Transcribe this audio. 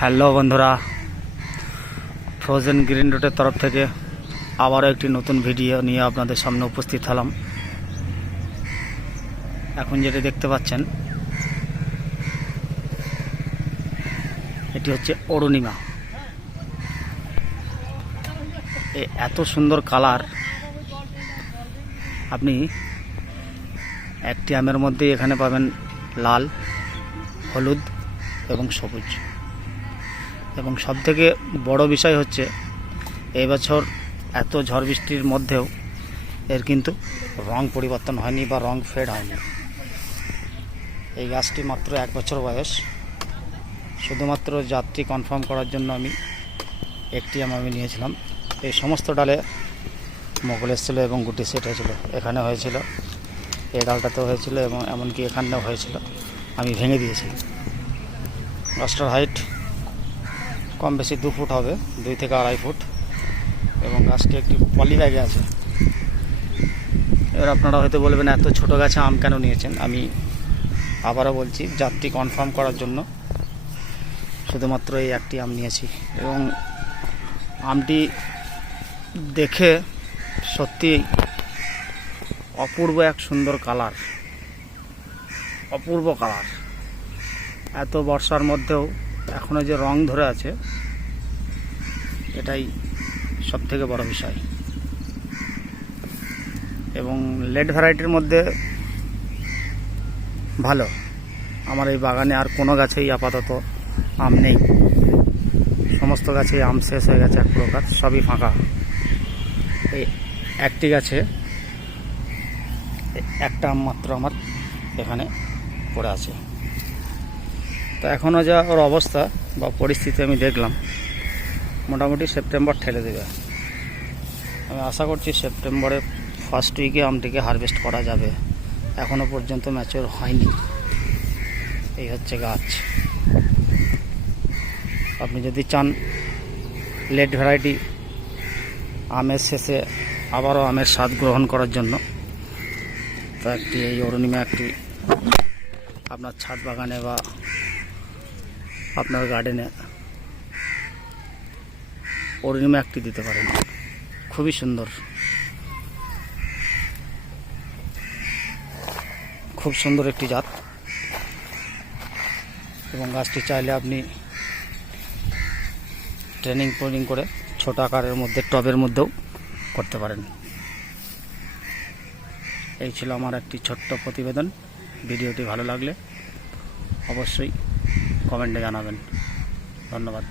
Hello বন্ধুরা, frozen green রুটের তরফ থেকে আবারও একটি নতুন ভিডিও নিয়ে আপনাদের সামনে উপস্থিত হলাম। এখন যেটা দেখতে পাচ্ছেন এটি হচ্ছে অরুণিমা। এত সুন্দর কালার, আপনি একটি আমের মধ্যেই এখানে পাবেন লাল, হলুদ এবং সবুজ। এবং সবথেকে বড় বিষয় হচ্ছে এই বছর এত ঝড় বৃষ্টির মধ্যেও এর কিন্তু রং পরিবর্তন হয়নি বা রং ফেড হয়নি। এই গাছটি মাত্র 1 বছর বয়স। শুধুমাত্র যাত্রী কনফার্ম করার জন্য আমি একটি আম আমি নিয়েছিলাম। এই সমস্ত ডালে মোগল এসেছিলো এবং গুটি সেট হয়েছিল। এখানে হয়েছিল, এই ডালটাতেও হয়েছিল এবং এমনকি এখানেও হয়েছিল। আমি ভেঙে দিয়েছি। গাছটার হাইট কম বেশি 2 ফুট হবে, 2 থেকে 2.5 ফুট, এবং গাছটি একটি পলি ব্যাগে আছে। এবার আপনারা হয়তো বলবেন এত ছোট গাছে আম কেন নিয়েছেন। আমি আবারও বলছি, যাত্রী কনফার্ম করার জন্য শুধুমাত্র এই একটি আম নিয়েছি। এবং আমটি দেখে সত্যি অপূর্ব এক সুন্দর কালার, অপূর্ব কালার। এত বর্ষার মধ্যেও এখনও যে রং ধরে আছে, এটাই সবথেকে বড় বিষয়। এবং লেট ভ্যারাইটির মধ্যে ভালো। আমার এই বাগানে আর কোনো গাছেই আপাতত আম নেই। সমস্ত গাছেই আম শেষ হয়ে গেছে, এক প্রকার সবই ফাঁকা। এই একটি গাছে একটা আম মাত্র আমার এখানে পড়ে আছে। তো এখনও যা ওর অবস্থা বা পরিস্থিতি আমি দেখলাম, মোটামুটি সেপ্টেম্বর ঠেলে দেবে। আমি আশা করছি সেপ্টেম্বরে ফার্স্ট উইকে আমটিকে হারভেস্ট করা যাবে। এখনও পর্যন্ত ম্যাচিওর হয়নি। এই হচ্ছে গাছ। আপনি যদি চান লেট ভ্যারাইটি আমের শেষে আবারও আমের স্বাদ গ্রহণ করার জন্য, তো একটি এই অরুণিমা একটি আপনার ছাদ বাগানে বা আপনার গার্ডেনে অরুণিমা একটি দিতে পারেন। খুবই সুন্দর, খুব সুন্দর একটি জাত। এবং গাছটি চাইলে আপনি ট্রেনিং করে ছোট আকারের মধ্যে টবের মধ্যেও করতে পারেন। এই ছিল আমার একটি ছোট্ট প্রতিবেদন। ভিডিওটি ভালো লাগলে অবশ্যই কমেন্টে জানাবেন। ধন্যবাদ।